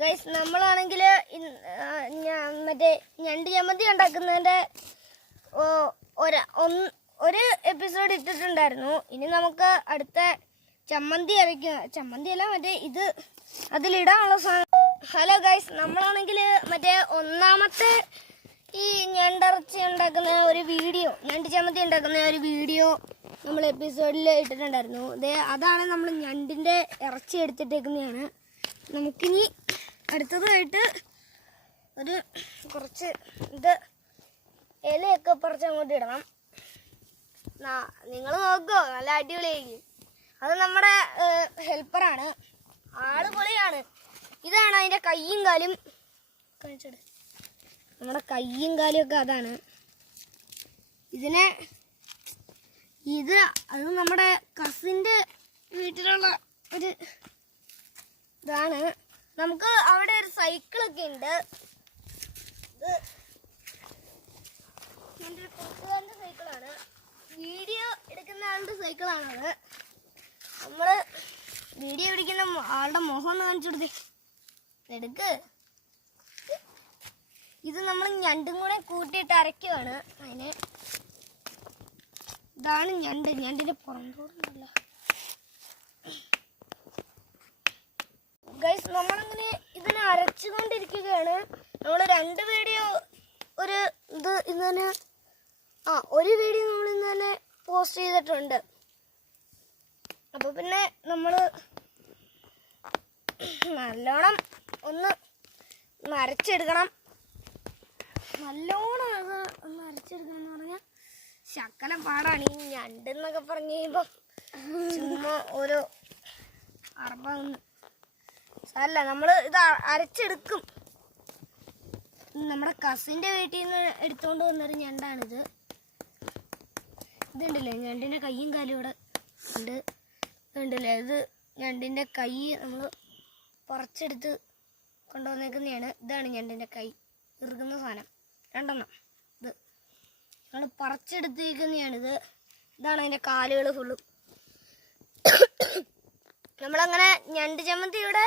Guys നമ്മളാണെങ്കിൽ മറ്റേ ഞണ്ട് ചമ്മന്തി ഉണ്ടാക്കുന്നതിൻ്റെ ഒരു എപ്പിസോഡ് ഇട്ടിട്ടുണ്ടായിരുന്നു. ഇനി നമുക്ക് അടുത്ത ചമ്മന്തി ചമ്മന്തിയല്ല മറ്റേ ഇത് അതിലിടാനുള്ള സാധനം. ഹലോ ഗൈസ്, നമ്മളാണെങ്കിൽ മറ്റേ ഒന്നാമത്തെ ഈ ഞണ്ടിറച്ചി ഉണ്ടാക്കുന്ന ഒരു വീഡിയോ, ഞണ്ട് ചമ്മന്തി ഉണ്ടാക്കുന്ന ഒരു വീഡിയോ നമ്മൾ എപ്പിസോഡിൽ ഇട്ടിട്ടുണ്ടായിരുന്നു. അതാണ് നമ്മൾ ഞണ്ടിൻ്റെ ഇറച്ചി എടുത്തിട്ടേക്കുന്നതാണ്. നമുക്കിനി അടുത്തതായിട്ട് ഒരു കുറച്ച് ഇത് ഇലയൊക്കെ പറിച്ച് അങ്ങോട്ട് ഇടണം. നിങ്ങൾ നോക്കോ, നല്ല അടിപൊളിയായിരിക്കും. അത് നമ്മുടെ ഹെൽപ്പറാണ്, ആള് പൊളിയാണ്. ഇതാണ് അതിൻ്റെ കയ്യും കാലും കാണിച്ചത്. നമ്മുടെ കയ്യും കാലും ഒക്കെ അതാണ്. അത് നമ്മുടെ കസിൻ്റെ വീട്ടിലുള്ള ഒരു ഇതാണ്. നമുക്ക് അവിടെ ഒരു സൈക്കിളൊക്കെ ഉണ്ട്. ഇത് എൻ്റെ ഒരു കൂട്ടുകാരൻ്റെ സൈക്കിളാണ്, വീഡിയോ എടുക്കുന്ന ആളുടെ സൈക്കിളാണത്. നമ്മൾ വീഡിയോ പിടിക്കുന്ന ആളുടെ മുഖം ഒന്ന് കാണിച്ചു കൊടുത്തേ, എടുക്ക്. ഇത് നമ്മൾ ഞണ്ടും കൂടെ കൂട്ടിയിട്ട് അരയ്ക്കുവാണ്. ഇതാണ് ഞണ്ടിൻ്റെ പുറന്തോടുണ്ടല്ലോ ഗൈസ്. നമ്മളങ്ങനെ ഇതിനെ അരച്ചുകൊണ്ടിരിക്കുകയാണ്. നമ്മൾ രണ്ട് വീഡിയോ ഒരു വീഡിയോ നമ്മൾ ഇന്ന് തന്നെ പോസ്റ്റ് ചെയ്തിട്ടുണ്ട്. അപ്പോൾ പിന്നെ നമ്മൾ നല്ലോണം ഒന്ന് അരച്ചെടുക്കണം. നല്ലോണം അത് ഒന്ന് അരച്ചെടുക്കണം എന്ന് പറഞ്ഞാൽ ശകലം പാടാണ്. ഈ ഞണ്ടെന്നൊക്കെ പറഞ്ഞു കഴിയുമ്പോൾ ചുമ്മാ ഓരോ അറബൊന്നും അല്ല, നമ്മൾ ഇത് അരച്ചെടുക്കും. നമ്മുടെ കസിൻ്റെ വീട്ടിൽ നിന്ന് എടുത്തുകൊണ്ട് വന്നൊരു ഞണ്ടാണിത്. ഇതുണ്ടല്ലേ ഞണ്ടിൻ്റെ കയ്യും കാലും ഇവിടെ ഉണ്ട്. ഇതുണ്ടല്ലേ, ഇത് ഞണ്ടിൻ്റെ കൈ നമ്മൾ പറിച്ചെടുത്ത് കൊണ്ടുവന്നേക്കുന്നതാണ്. ഇതാണ് ഞണ്ടിൻ്റെ കൈ, ഇറുകുന്ന സാധനം രണ്ടെണ്ണം. ഇത് നമ്മൾ പറിച്ചെടുത്തേക്കുന്നതാണിത്. ഇതാണ് അതിൻ്റെ കാലുകൾ ഫുള്ളും. നമ്മളങ്ങനെ ഞണ്ട് ചമ്മന്തി ഇവിടെ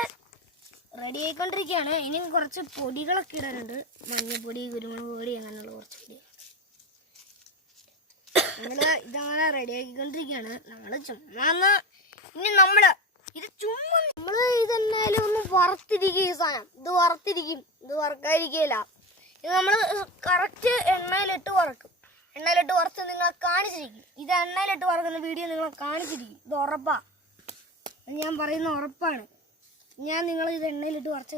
റെഡി ആയിക്കൊണ്ടിരിക്കുകയാണ്. ഇനിയും കുറച്ച് പൊടികളൊക്കെ ഇടാനുണ്ട്, മഞ്ഞൾപ്പൊടി, കുരുമുളക് പൊടി, അങ്ങനെയുള്ള കുറച്ച് പൊടികൾ. നമ്മൾ ഇതങ്ങനെ റെഡി ആക്കിക്കൊണ്ടിരിക്കുകയാണ്. നമ്മൾ ചുമ്മാ ഇനി നമ്മൾ ഇതെന്നാലും ഒന്ന് വറുത്തിരിക്കും. ഈ സാധനം ഇത് വറുത്തിരിക്കും, ഇത് വറക്കാതിരിക്കുകയില്ല. ഇത് നമ്മൾ കറക്റ്റ് എണ്ണയിലിട്ട് വറക്കും. എണ്ണയിലിട്ട് വറുത്ത് നിങ്ങളെ കാണിച്ചിരിക്കും. ഇത് എണ്ണയിലിട്ട് വറക്കുന്ന വീഡിയോ നിങ്ങളെ കാണിച്ചിരിക്കും. ഇത് ഉറപ്പാണ്, ഞാൻ പറയുന്ന ഉറപ്പാണ്. ഞാൻ നിങ്ങൾ ഇത് എണ്ണയിലിട്ട് വറച്ച്